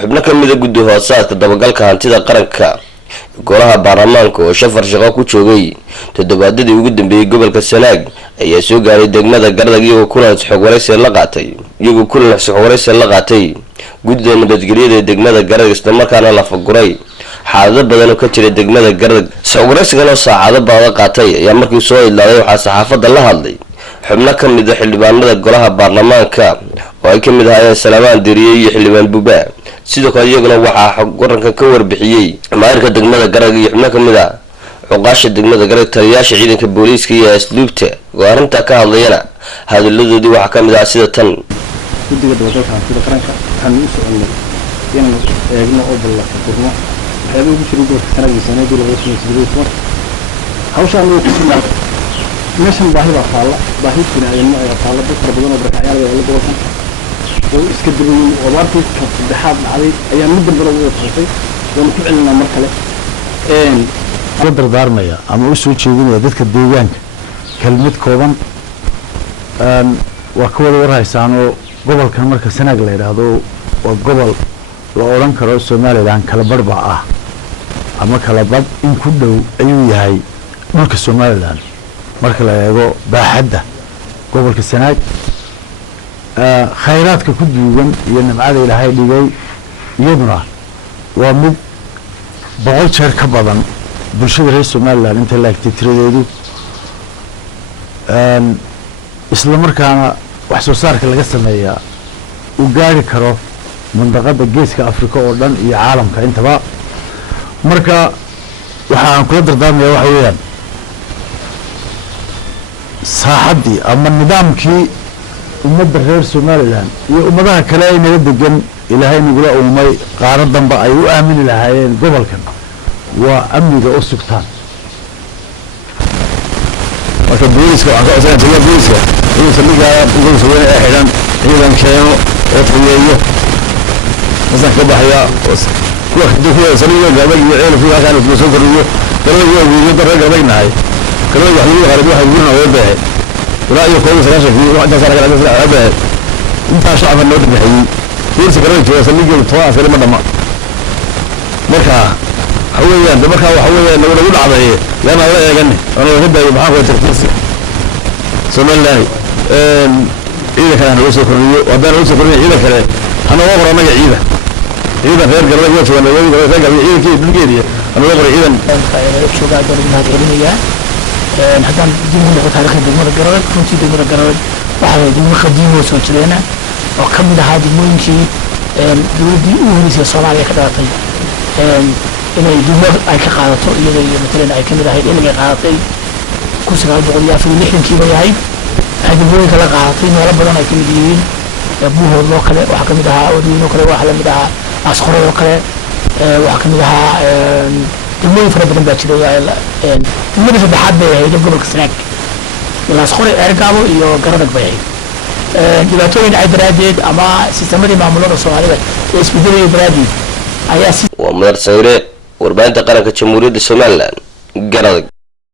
xubno ka mid ah guddi hoosaadka dabagalka hantida qaranka golaha baarlamaanka oo shafar shaqo ku joogay toddobaadadii ugu dambeeyay gobolka Sanaag ayaa soo gaaray degmada Gardag iyagoo kulan xog waraysi la qaatay guddida nabadgelyada ee degmada Gardag isla markaana la faguray xaalado badan oo ka jira degmada Gardag xog waraysigan oo saacado badan qaatay ayaa markii soo ilaalay waxa saxaafadda la hadlay xubno ka mid ah xildhibaanada golaha baarlamaanka oo ay ka mid ahaayeen Salmaan Diriye iyo xildhibaan Buba sidoo kale iyaguna waxa xog waranka ka warbixiyay maayirka degmada Gardag iyo xubno ka mid ah oqaasha degmada Gardag taliyaasha ciidanka booliiska iyo asluubta oo arrinta ka hadlayna hadaladoodii waxa ka mid ah sida tan guddiga dabagalka hantida qaranka waxaan u soconay inaan eegno oo ballanka furno waxyaabo ugu jiray gobolka Sanaag iyo Sanaag hawshaan oo ku sugan meeshan baahi bini'aadanimo ayaa taala dad fara badan oo barakacayaal ah la gobolkan oo iska dibay oo abaartii ka saddexaad dhacday ayaa mid dambe lagu taxay oo ku celinaa mar kale la dardaarmaya ama u soo jeedinaya dadka deegaanka kelmad kooban waa ka wada warhaysaan oo gobolkan marka Sanaag la yiraahdo waa gobol la oran karo Soomaaliland kala barba ah ama kala bad in ku dhow ayuu yahay dhulka Soomaaliland marka la eego baaxadda gobolka Sanaag khayraadka ku duugan iyo nimcada Ilaahay dhigay iyaduna waa mid 100 jeer ka badan bulshada reer Soomaaliland inta la tiradeedu isla markaana wax soo saarka laga sameeyaa uu gaari karo mandaqada geeska Afrika oo dhan iyo caalamka intaba marka waxaan kula dardaarmayaa waxa weeyaan saaxadii ama nidaamkii ummadda reer Soomaaliland iyo ummadaha kale ay naga degan Ilaahay nagula uumay qaaradanba ay u aamini lahaayeen gobolkan waa amniga oo sugtaan marka booliska waxa ka codsanaya booliska inuu saldhigaa ugu soo xidhan ciidan keeno oo tayeeyo wasan ka baxaya kuwa dadka saldhiga Gardag iyo ceelku waxa uu soo kordhiyo Gardag iyo dadka reer Gardag كلام يحلو غريب واحد يقولون ويبه ولا يقول سلاش في واحد صار على سلاح هذا انت شعب النود بحي يرسل كلام توصل لي طواف في المدمع مركا حويا ده مركا وحويا لو نقول عضيه لان الله يغني انا بحب بحاول تركيز سمع الله اذا كان وصل كوريو ودان وصل كوريو اذا كان انا وقر انا عيده اذا غير قرب وصل انا غير عيده كي دغيدي انا وقر عيده شو قاعد بالمهاجرين حتى دين اللي قلت عليه دمر الجراد كنت دمر الجراد واحد دمر قديم وسوتشلنا وكم ده هذه ممكن دودي ونسي الصومالية كذا طيب إنه دمر أي كقاطع يعني مثلا أي كم ده هاي إنه قاطع كوسر البغلية في اللحن كذا هاي هذه ممكن كلا قاطع وربنا أي كم دين أبوه الله كله وحكم ده ودينه كله وحلم ده أسخره كله وحكم ده المهم فرق بين باتشلو المهم في بحد بيهيد قبل كسناك ولا سخور أرجعوا يو قرنك بيهيد دبتوين عيد راديد أما سيستمري معمولات الصومالية اسمه برادي أيها ومدرسة وربان تقرأ كتشموريد الصومال قرنك